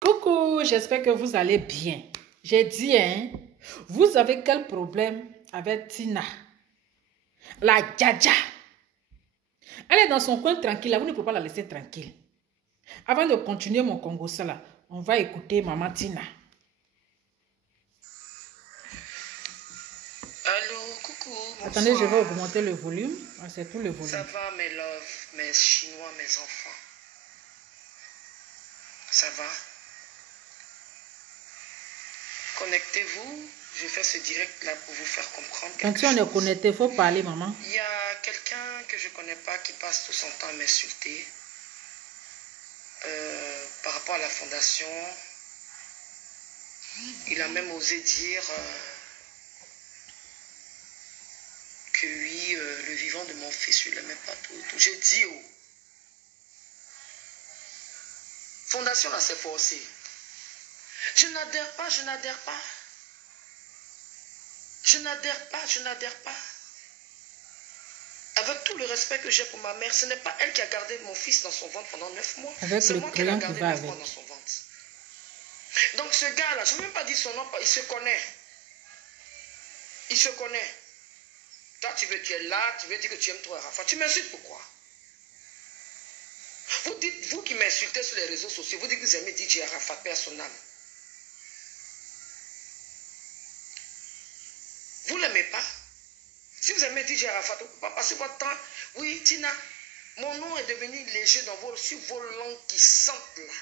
Coucou, j'espère que vous allez bien. J'ai dit, hein, vous avez quel problème avec Tina? La Djadja. Elle est dans son coin tranquille, là, vous ne pouvez pas la laisser tranquille. Avant de continuer mon Congo, là, on va écouter Maman Tina. Allô, coucou, bonsoir. Attendez, je vais augmenter le volume. Ah, c'est tout le volume. Ça va mes loves, mes chinois, mes enfants? Ça va? Connectez-vous, je fais ce direct là pour vous faire comprendre quelque Donc si on chose. est connecté, il faut parler, maman. Il y a quelqu'un que je ne connais pas qui passe tout son temps à m'insulter par rapport à la fondation. Il a même osé dire que oui, le vivant de mon fils, je ne l'aimais pas tout. J'ai dit, oh, fondation là, c'est forcé. Je n'adhère pas, je n'adhère pas. Je n'adhère pas, je n'adhère pas. Avec tout le respect que j'ai pour ma mère, ce n'est pas elle qui a gardé mon fils dans son ventre pendant 9 mois. C'est moi qui l'ai gardé 9 mois dans son ventre. Donc ce gars-là, je ne vais même pas dire son nom, il se connaît. Il se connaît. Toi, tu es là, tu veux dire que tu aimes toi, Rafa. Tu m'insultes pourquoi? Vous dites, vous qui m'insultez sur les réseaux sociaux, vous dites que vous aimez DJ Arafat, personnel. Vous ne l'aimez pas? Si vous aimez DJ Arafat, vous pas passer votre temps. Oui, Tina, mon nom est devenu léger dans vos langues qui sentent là.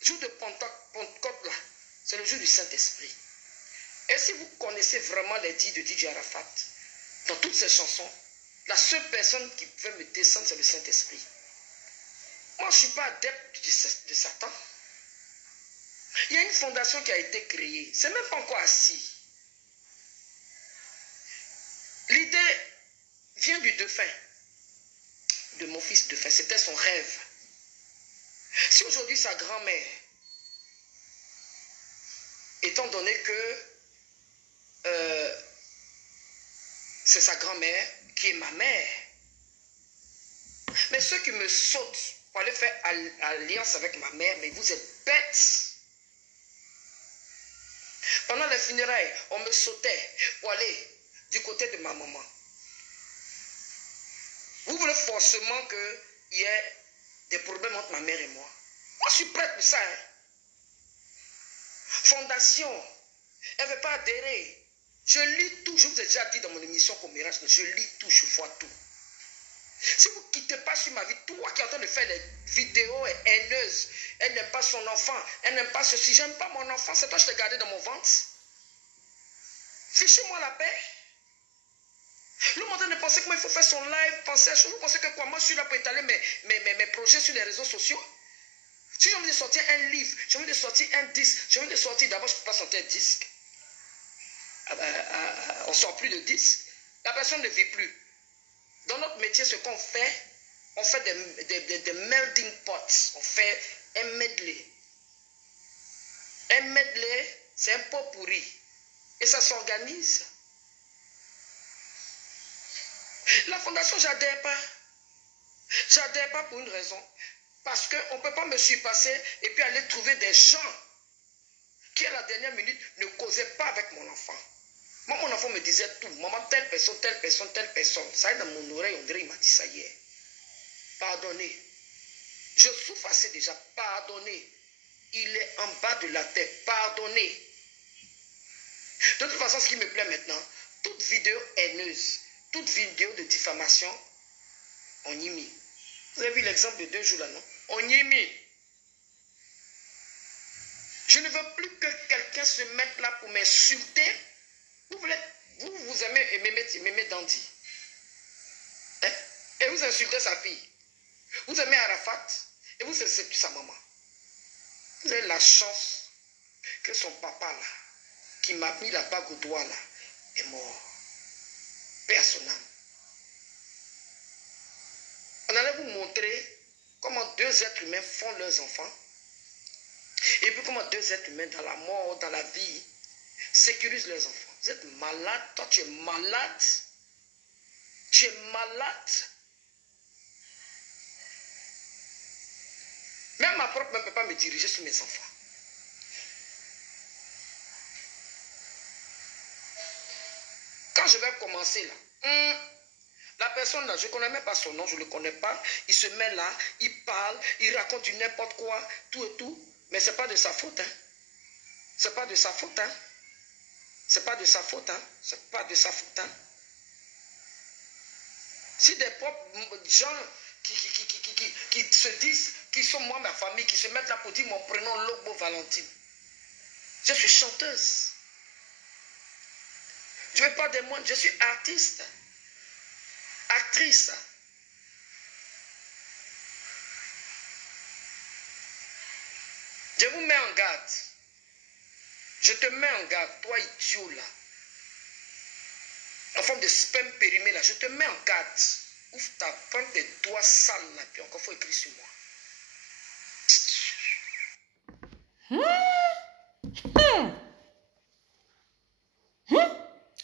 Jour de Pentecôte là, c'est le jour du Saint-Esprit. Et si vous connaissez vraiment les dits de DJ Arafat, dans toutes ces chansons, la seule personne qui peut me descendre, c'est le Saint-Esprit. Moi, je ne suis pas adepte de Satan. Il y a une fondation qui a été créée. Ce n'est même pas encore assis. L'idée vient du défunt, de mon fils défunt. C'était son rêve. Si aujourd'hui sa grand-mère, étant donné que c'est sa grand-mère qui est ma mère, mais ceux qui me sautent pour aller faire alliance avec ma mère, mais vous êtes bêtes. Pendant les funérailles, on me sautait pour aller du côté de ma maman. Vous voulez forcément qu'il y ait des problèmes entre ma mère et moi? Moi, je suis prête pour ça. Hein? Fondation, elle ne veut pas adhérer. Je lis tout. Je vous ai déjà dit dans mon émission Commérage, je lis tout, je vois tout. Si vous ne quittez pas sur ma vie, toi qui es en train de faire les vidéos haineuses, elle n'aime pas son enfant, elle n'aime pas ceci, j'aime pas mon enfant, c'est toi que je t'ai gardé dans mon ventre. Fichez-moi la paix. Le monde ne pensait que moi il faut faire son live, penser à chose. Vous pensez que quoi, moi je suis là pour étaler mes projets sur les réseaux sociaux. Si j'ai envie de sortir un livre, j'ai envie de sortir un disque, j'ai envie de sortir, d'abord je ne peux pas sortir un disque. On ne sort plus de disques. La personne ne vit plus. Dans notre métier, ce qu'on fait, on fait des melting pots. On fait un medley. Un medley, c'est un pot pourri. Et ça s'organise. La fondation, j'adhère pas. J'adhère pas pour une raison. Parce qu'on ne peut pas me surpasser et puis aller trouver des gens qui, à la dernière minute, ne causaient pas avec mon enfant. Moi, mon enfant me disait tout. Maman, telle personne, telle personne, telle personne. Ça est dans mon oreille, on dirait il m'a dit ça hier. Pardonnez. Je souffre assez déjà. Pardonnez. Il est en bas de la tête. Pardonnez. De toute façon, ce qui me plaît maintenant, toute vidéo haineuse, toute vidéo de diffamation, on y met. Vous avez vu l'exemple de 2 jours là, non? On y met. Je ne veux plus que quelqu'un se mette là pour m'insulter. Vous aimez Mémé Dandy. Hein? Et vous insultez sa fille. Vous aimez Arafat. Et vous insultez sa maman. Vous avez la chance que son papa là, qui m'a mis la bague au doigt là, est mort. Personnel. On allait vous montrer comment 2 êtres humains font leurs enfants. Et puis comment 2 êtres humains dans la mort, dans la vie, sécurisent leurs enfants. Vous êtes malade, toi tu es malade. Tu es malade. Même ma propre mère ne peut pas me diriger sur mes enfants. quand je vais commencer là, la personne là, je ne connais même pas son nom, je ne le connais pas. Il se met là, il parle, il raconte du n'importe quoi, tout et tout. Mais ce n'est pas de sa faute. Hein. Ce n'est pas de sa faute. Hein. Ce n'est pas de sa faute. Hein. C'est pas de sa faute. Hein. Si des propres gens qui se disent, qui sont moi, ma famille, qui se mettent là pour dire mon prénom, Logbo Valentine. Je suis chanteuse. Je ne veux pas des moines, je suis artiste. Actrice. Je vous mets en garde. Je te mets en garde, toi idiot là. En forme de sperme périmé là, je te mets en garde. Ouvre ta prends tes doigts sales là, puis encore faut écrire sur moi.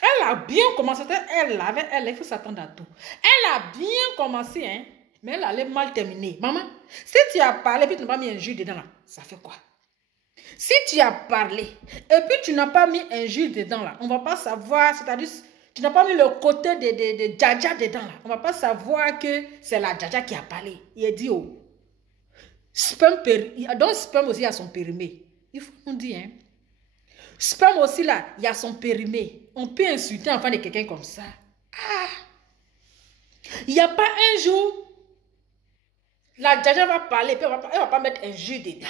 Elle a bien commencé, il faut s'attendre à tout. Elle a bien commencé, hein, mais elle allait mal terminer. Maman, si tu as parlé et puis tu n'as pas mis un jus dedans là, ça fait quoi? Si tu as parlé et puis tu n'as pas mis un jus dedans là, on ne va pas savoir, c'est-à-dire, tu n'as pas mis le côté de Djaja dedans là, on ne va pas savoir que c'est la Djaja qui a parlé. Il a dit, oh, donc sperme aussi a son périmé. Il faut nous dire, hein. Sperme aussi là, il y a son périmé. On peut insulter l'enfant de quelqu'un comme ça. Ah! Il n'y a pas un jour, la Djaja va parler, puis elle ne va pas mettre un jus dedans.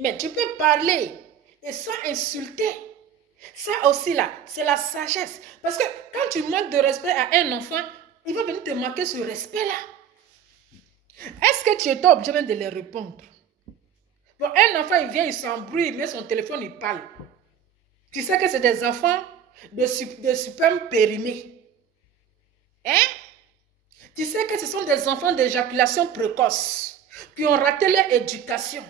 Mais tu peux parler et sans insulter. Ça aussi là, c'est la sagesse. Parce que quand tu manques de respect à un enfant, il va venir te manquer ce respect-là. Est-ce que tu es obligé même de les répondre? Bon, un enfant, il vient, il s'embrouille, il met son téléphone, il parle. Tu sais que c'est des enfants de sperme périmé. Hein? Tu sais que ce sont des enfants d'éjaculation précoce, qui ont raté leur éducation,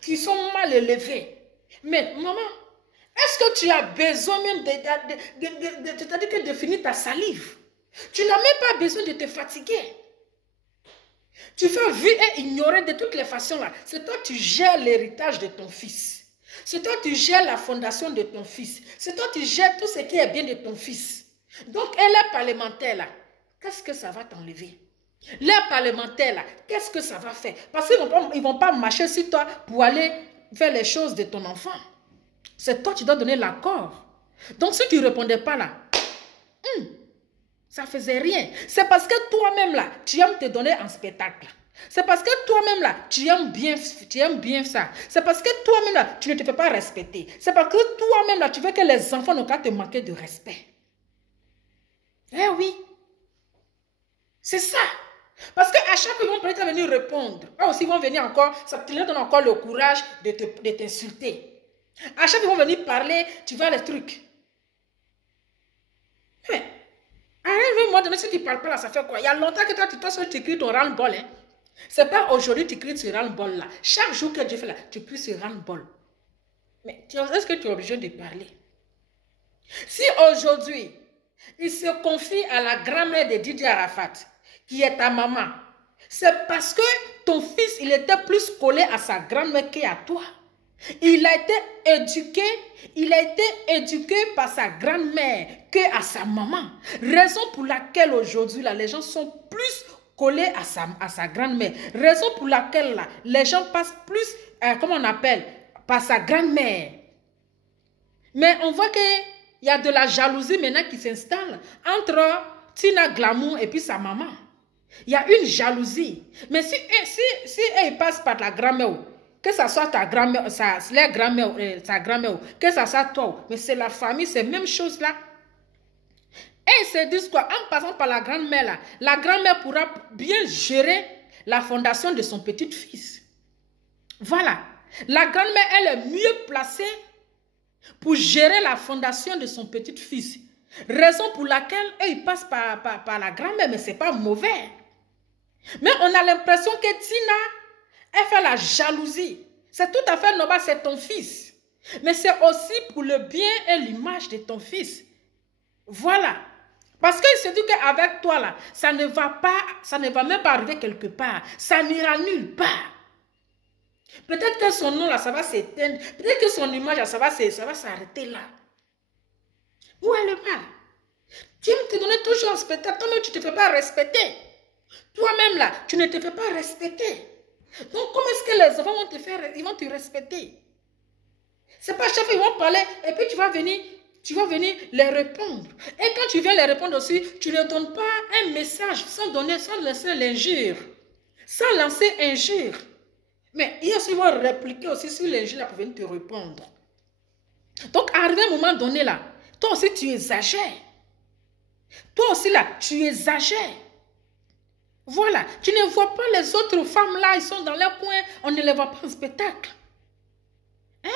qui sont mal élevés. Mais maman, est-ce que tu as besoin même de finir ta salive? Tu n'as même pas besoin de te fatiguer. Tu fais vu et ignorer de toutes les façons là. C'est toi qui gères l'héritage de ton fils. C'est toi qui gères la fondation de ton fils. C'est toi qui gères tout ce qui est bien de ton fils. Donc, elle est parlementaire là. Qu'est-ce que ça va t'enlever? L'air parlementaire là, qu'est-ce que ça va faire? Parce qu'ils ne vont pas marcher sur toi pour aller faire les choses de ton enfant. C'est toi qui dois donner l'accord. Donc, si tu ne répondais pas là, ça ne faisait rien. C'est parce que toi-même là, tu aimes te donner en spectacle. C'est parce que toi-même là, tu aimes bien ça. C'est parce que toi-même là, tu ne te fais pas respecter. C'est parce que toi-même là, tu veux que les enfants n'ont qu'à te manquer de respect. Eh oui. C'est ça. Parce qu'à chaque fois, ils vont peut-être venir répondre. Eux aussi, ils vont venir encore, ça te donne encore le courage de t'insulter. À chaque fois, ils vont venir parler, tu vois les trucs. Mais, arrive-moi, si tu ne parles pas là, ça fait quoi? Il y a longtemps que tu écris ton ras-le-bol. Hein? C'est pas aujourd'hui que tu écris ce ras-le-bol là. Chaque jour que Dieu fait là, tu écris ce ras-le-bol. Mais est-ce que tu es obligé de parler? Si aujourd'hui, il se confie à la grand-mère de Didier Arafat, qui est ta maman, c'est parce que ton fils, il était plus collé à sa grand-mère qu'à toi. Il a été éduqué par sa grand-mère qu'à sa maman. Raison pour laquelle aujourd'hui, les gens sont plus collés à sa grand-mère. Raison pour laquelle là, les gens passent plus, comment on appelle, par sa grand-mère. Mais on voit qu'il y a de la jalousie maintenant qui s'installe entre Tina Glamour et puis sa maman. Il y a une jalousie. Mais si elle passe par la grand-mère, que ce soit ta grand-mère, sa grand-mère, que ce soit toi, mais c'est la famille, c'est la même chose là. Et ils se disent quoi? En passant par la grand-mère là, la grand-mère pourra bien gérer la fondation de son petit-fils. Voilà. La grand-mère, elle est mieux placée pour gérer la fondation de son petit-fils. Raison pour laquelle il passe par la grand-mère, mais ce n'est pas mauvais. Mais on a l'impression que Tina, elle fait la jalousie. C'est tout à fait normal, c'est ton fils. Mais c'est aussi pour le bien et l'image de ton fils. Voilà. Parce qu'il se dit qu'avec toi, là, ça ne va même pas arriver quelque part. Ça n'ira nulle part. Peut-être que son nom, là, ça va s'éteindre. Peut-être que son image, là, ça va s'arrêter là. Où est le mal? Dieu te donne toujours un spectacle. Toi-même, tu ne te fais pas respecter. Toi-même, là, tu ne te fais pas respecter. Donc, comment est-ce que les enfants vont te faire, ils vont te respecter? C'est pas chaque fois ils vont parler et puis tu vas venir les répondre. Et quand tu viens les répondre aussi, tu ne donnes pas un message sans lancer l'injure. Sans lancer injure. Mais ils aussi vont répliquer aussi sur l'injure là pour venir te répondre. Donc, arrivé à un moment donné là, toi aussi tu exagères. Toi aussi là, tu exagères. Voilà, tu ne vois pas les autres femmes là, ils sont dans leur coin, on ne les voit pas en spectacle. Hein?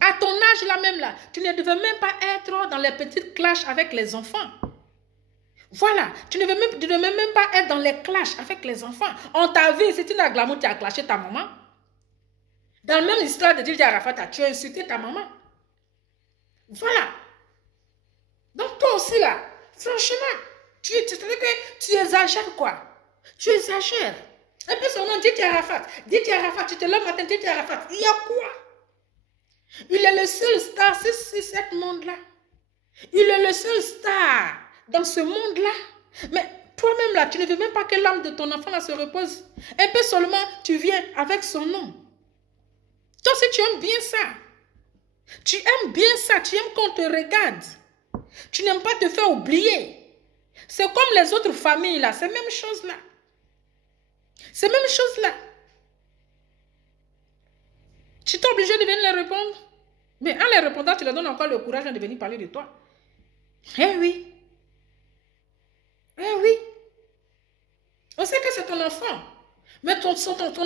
À ton âge là même là, tu ne devais même pas être dans les petites clashs avec les enfants. Voilà, tu ne devais même pas être dans les clashs avec les enfants. On t'a vu, si tu n'as glamour, tu as clashé ta maman. Dans la même histoire de Didier Arafat, tu as insulté ta maman. Voilà. Donc toi aussi là, franchement, tu exagères quoi? Tu exagères. Et puis seulement Didier Arafat, tu te lèves le matin, Didier Arafat, il y a quoi? Il est le seul star sur ce monde-là. Il est le seul star dans ce monde-là. Mais toi-même là, tu ne veux même pas que l'âme de ton enfant là se repose. Un peu seulement, tu viens avec son nom. Toi aussi, tu aimes bien ça. Tu aimes bien ça. Tu aimes qu'on te regarde. Tu n'aimes pas te faire oublier. C'est comme les autres familles là. C'est la même chose là. C'est la même chose là. Tu es obligé de venir les répondre. Mais en les répondant, tu leur donnes encore le courage de venir parler de toi. Eh oui. Eh oui. On sait que c'est ton enfant. Mais ton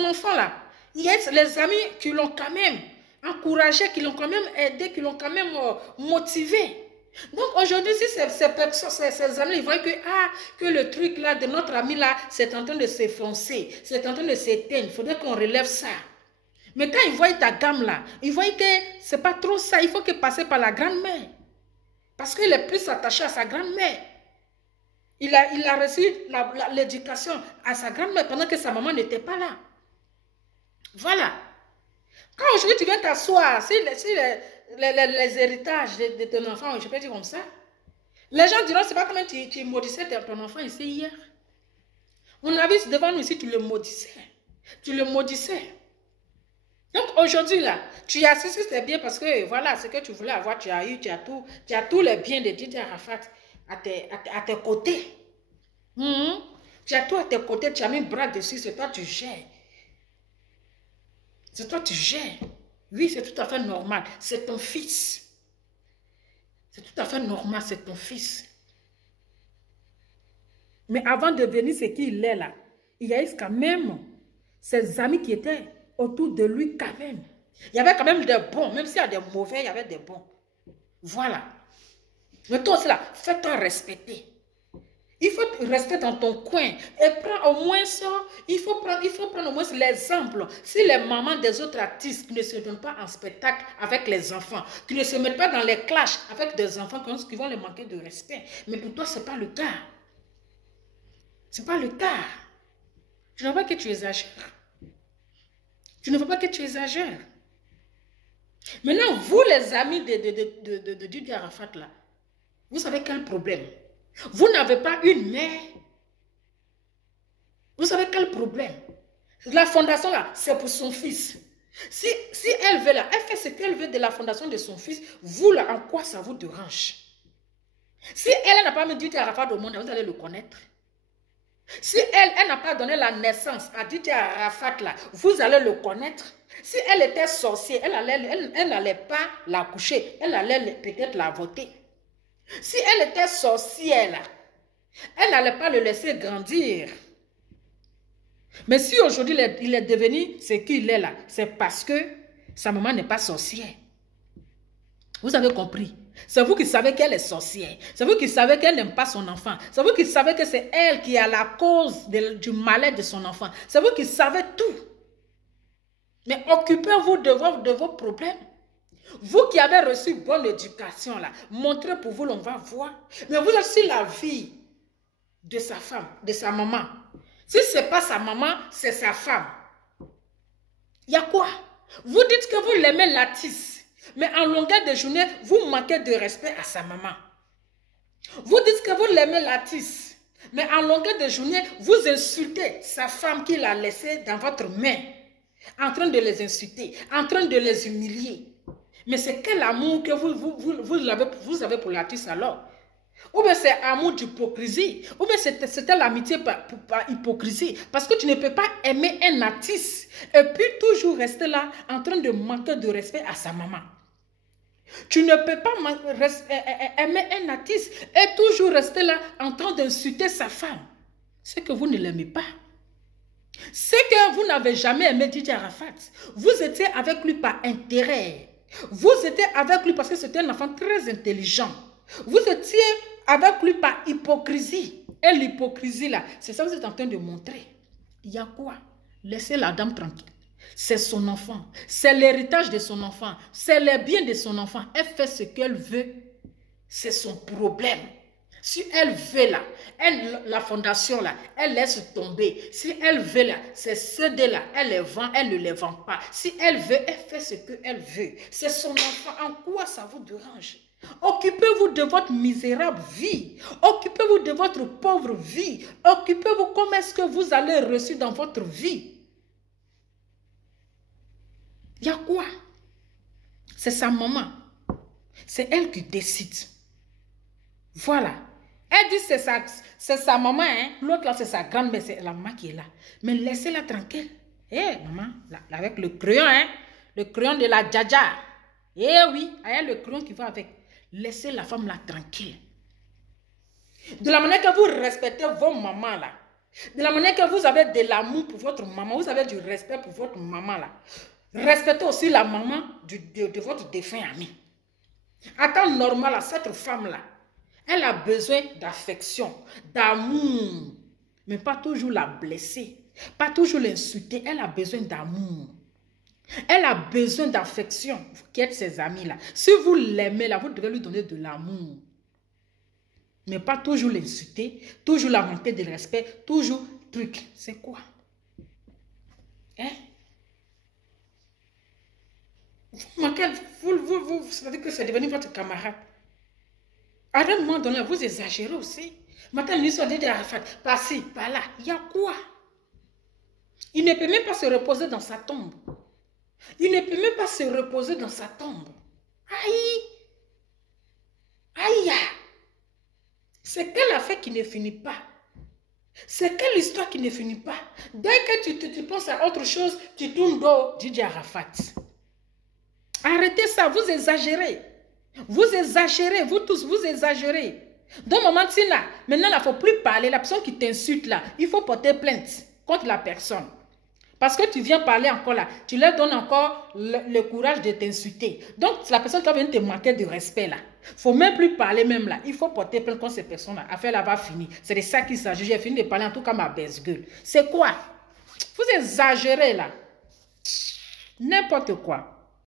enfant là, il y a les amis qui l'ont quand même encouragé, qui l'ont quand même aidé, qui l'ont quand même motivé. Donc aujourd'hui, si ces amis ils voient que le truc là de notre ami là, c'est en train de s'effoncer, c'est en train de s'éteindre, il faudrait qu'on relève ça. Mais quand ils voient ta gamme là, ils voient que c'est pas trop ça, il faut que passer par la grand-mère. Parce qu'il est plus attaché à sa grand-mère. Il a reçu l'éducation à sa grand-mère pendant que sa maman n'était pas là. Voilà. Quand aujourd'hui tu viens t'asseoir sur les héritages de ton enfant, je peux dire comme ça, les gens diront, c'est pas comme tu maudissais ton enfant ici hier. On a vu devant nous ici, tu le maudissais. Tu le maudissais. Donc aujourd'hui là, tu as su, c'est bien parce que voilà, ce que tu voulais avoir, tu as eu, tu as tous les biens de Didier Arafat à tes côtés. Tu as tout à tes côtés, tu as mis un bras dessus, c'est toi tu gères. C'est toi tu gères. Oui, c'est tout à fait normal. C'est ton fils. C'est tout à fait normal, c'est ton fils. Mais avant de venir ce qu'il est là, il y a eu quand même ses amis qui étaient autour de lui quand même. Il y avait quand même des bons, même s'il y a des mauvais, il y avait des bons. Voilà. Mais toi aussi là, fais-toi respecter. Il faut rester dans ton coin et prendre au moins ça. Il faut prendre au moins l'exemple. Si les mamans des autres artistes qui ne se donnent pas en spectacle avec les enfants, qui ne se mettent pas dans les clashs avec des enfants qui vont les manquer de respect. Mais pour toi, ce n'est pas le cas. Ce n'est pas le cas. Tu ne veux pas que tu exagères. Tu ne veux pas que tu exagères. Maintenant, vous les amis de Didier Arafat là, vous savez quel problème? Vous n'avez pas une mère. Vous savez quel problème? La fondation là, c'est pour son fils. Si elle veut là, elle fait ce qu'elle veut de la fondation de son fils, vous là, en quoi ça vous dérange? Si elle n'a pas mis Didier Arafat au monde, vous allez le connaître. Si elle n'a pas donné la naissance à Didier Arafat là, vous allez le connaître. Si elle était sorcière, elle n'allait pas la coucher, elle allait peut-être la voter. Si elle était sorcière là, elle n'allait pas le laisser grandir. Mais si aujourd'hui il est devenu ce qu'il est là, c'est parce que sa maman n'est pas sorcière. Vous avez compris? C'est vous qui savez qu'elle est sorcière. C'est vous qui savez qu'elle n'aime pas son enfant. C'est vous qui savez que c'est elle qui a la cause du malheur de son enfant. C'est vous qui savez tout. Mais occupez-vous de vos problèmes. Vous qui avez reçu bonne éducation, là, montrez pour vous, on va voir. Mais vous êtes sur la vie de sa femme, de sa maman. Si ce n'est pas sa maman, c'est sa femme. Il y a quoi? Vous dites que vous l'aimez Latis. Mais en longueur de journée, vous manquez de respect à sa maman. Vous dites que vous l'aimez Latis. Mais en longueur de journée, vous insultez sa femme qui l'a laissée dans votre main. En train de les insulter, en train de les humilier. Mais c'est quel amour que vous avez pour Latis alors? Ou bien c'est amour d'hypocrisie. Ou bien c'était l'amitié par hypocrisie. Parce que tu ne peux pas aimer un artiste et puis toujours rester là en train de manquer de respect à sa maman. Tu ne peux pas aimer un artiste et toujours rester là en train d'insulter sa femme. C'est que vous ne l'aimez pas. C'est que vous n'avez jamais aimé Didier Arafat. Vous étiez avec lui par intérêt. Vous étiez avec lui parce que c'était un enfant très intelligent. Vous étiez avec lui par hypocrisie. Et l'hypocrisie là, c'est ça que vous êtes en train de montrer. Il y a quoi? Laissez la dame tranquille. C'est son enfant. C'est l'héritage de son enfant. C'est les biens de son enfant. Elle fait ce qu'elle veut. C'est son problème. Si elle veut là, la fondation là, elle laisse tomber. Si elle veut là, ces CD là, elle les vend, elle ne les vend pas. Si elle veut, elle fait ce qu'elle veut. C'est son enfant. En quoi ça vous dérange? Occupez-vous de votre misérable vie. Occupez-vous de votre pauvre vie. Occupez-vous comment est-ce que vous allez réussir dans votre vie. Il y a quoi? C'est sa maman. C'est elle qui décide. Voilà. Elle dit c'est sa maman. Hein? L'autre là, c'est sa grand-mère. C'est la maman qui est là. Mais laissez-la tranquille. Eh, maman, là, avec le crayon, hein? Le crayon de la Djadja. Eh oui, il y a le crayon qui va avec. Laissez la femme là tranquille. De la manière que vous respectez vos mamans là. De la manière que vous avez de l'amour pour votre maman. Vous avez du respect pour votre maman là. Respectez aussi la maman de votre défunt ami. À temps normal, cette femme-là, elle a besoin d'affection, d'amour. Mais pas toujours la blesser, pas toujours l'insulter. Elle a besoin d'amour. Elle a besoin d'affection, qui êtes ses amis là. Si vous l'aimez là, vous devez lui donner de l'amour. Mais pas toujours l'insulter, toujours la manquer de respect, toujours truc. C'est quoi? Hein? Vous savez que c'est devenu votre camarade. À un moment donné, vous exagérez aussi. Maintenant, l'histoire de Arafat, par-ci, par-là, il y a quoi? Il ne peut même pas se reposer dans sa tombe. Il ne peut même pas se reposer dans sa tombe. Aïe! Aïe! C'est quelle affaire qui ne finit pas? C'est quelle histoire qui ne finit pas? Dès que tu penses à autre chose, tu tournes dos Didier Arafat. Arrêtez ça, vous exagérez. Vous exagérez, vous tous, vous exagérez. Donc, maman Tina, maintenant, il ne faut plus parler. La personne qui t'insulte là, il faut porter plainte contre la personne. Parce que tu viens parler encore là, tu leur donnes encore le courage de t'insulter. Donc, la personne qui vient te manquer de respect là. Il ne faut même plus parler même là. Il faut porter plainte contre ces personnes-là. Affaire là va finir. C'est de ça qu'il s'agit. J'ai fini de parler en tout cas ma baisse-gueule. C'est quoi? Vous exagérez là. N'importe quoi.